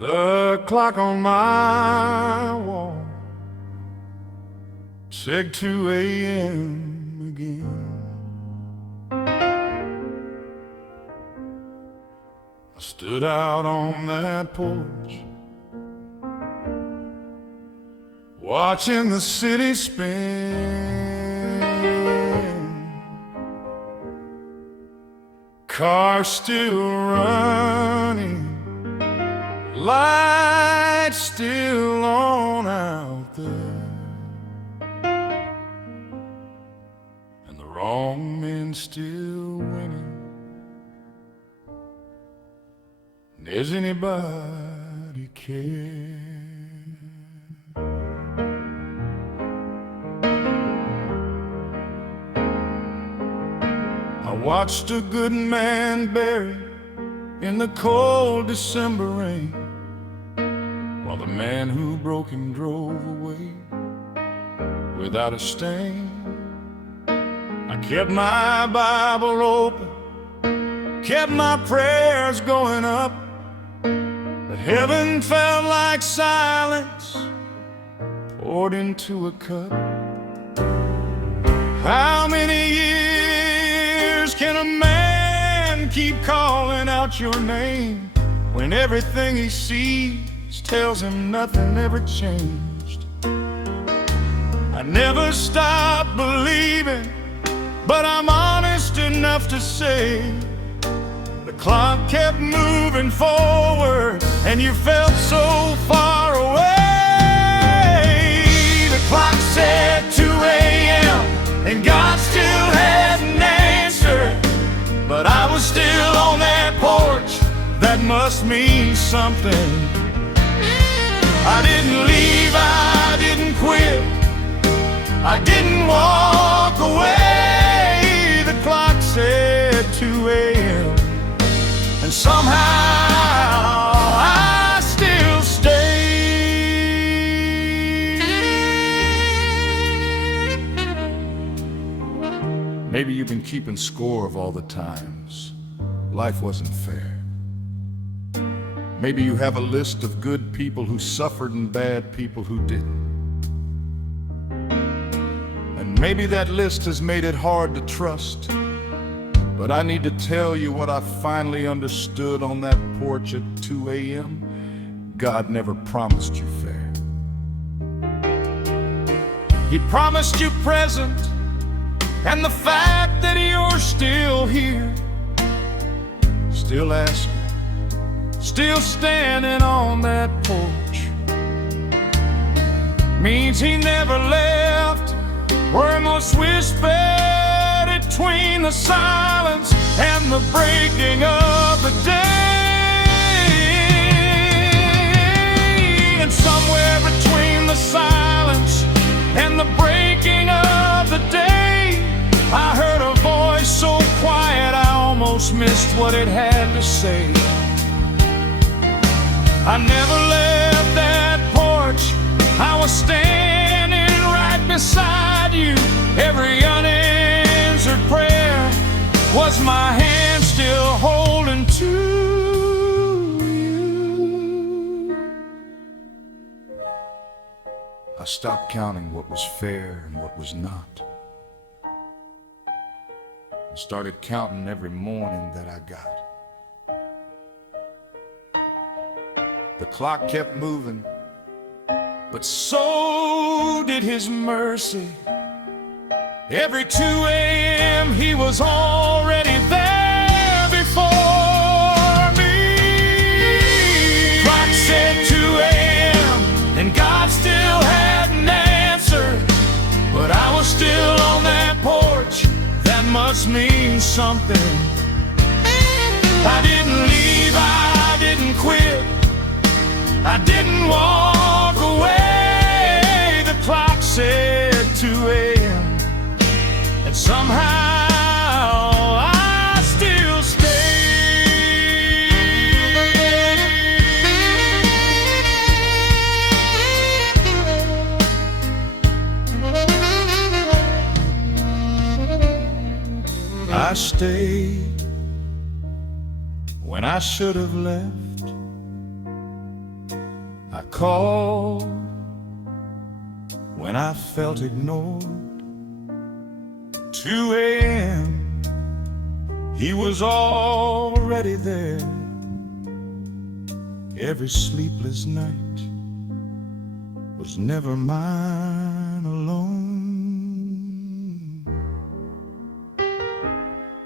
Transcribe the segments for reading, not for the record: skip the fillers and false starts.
The clock on my wall said 2 a.m. again. I stood out on that porch, watching the city spin. Cars still running, lights still on out there, and the wrong men still winning. Does anybody care? I watched a good man buried in the cold December rain, while the man who broke him drove away without a stain. I kept my Bible open, kept my prayers going up, but heaven felt like silence poured into a cup. How many years can a man keep calling out your name when everything he sees tells him nothing ever changed? I never stopped believing, but I'm honest enough to say the clock kept moving forward and you felt so far away. The clock said 2 a.m. and God still hadn't answered, but I was still on that porch. That must mean something. I didn't leave, I didn't quit, I didn't walk away. The clock said 2 a.m. and somehow I still stayed. Maybe you've been keeping score of all the times life wasn't fair. Maybe you have a list of good people who suffered and bad people who didn't. And maybe that list has made it hard to trust. But I need to tell you what I finally understood on that porch at 2 a.m. God never promised you fair. He promised you present, and the fact that you're still here, still asking, still standing on that porch, means he never left. Words whispered between the silence and the breaking of the day. And somewhere between the silence and the breaking of the day, I heard a voice so quiet I almost missed what it had to say. I never left that porch, I was standing right beside you. Every unanswered prayer was my hand still holding to you. I stopped counting what was fair and what was not, and started counting every morning that I got. The clock kept moving, but so did his mercy. Every 2 a.m. he was already there before me. Clock said 2 a.m. and God still hadn't answered, but I was still on that porch. That must mean something. I didn't leave, I didn't quit, I didn't walk away. The clock said 2 a.m. and somehow I still stay. I stayed when I should have left. call when I felt ignored. 2 a.m. he was already there. Every sleepless night was never mine alone.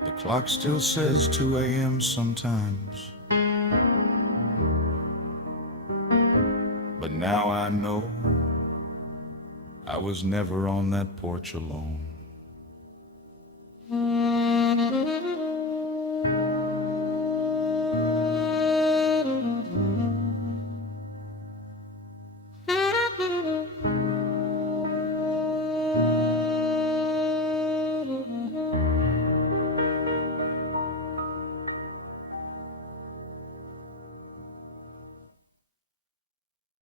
The clock still says 2 a.m. sometimes, but now I know I was never on that porch alone.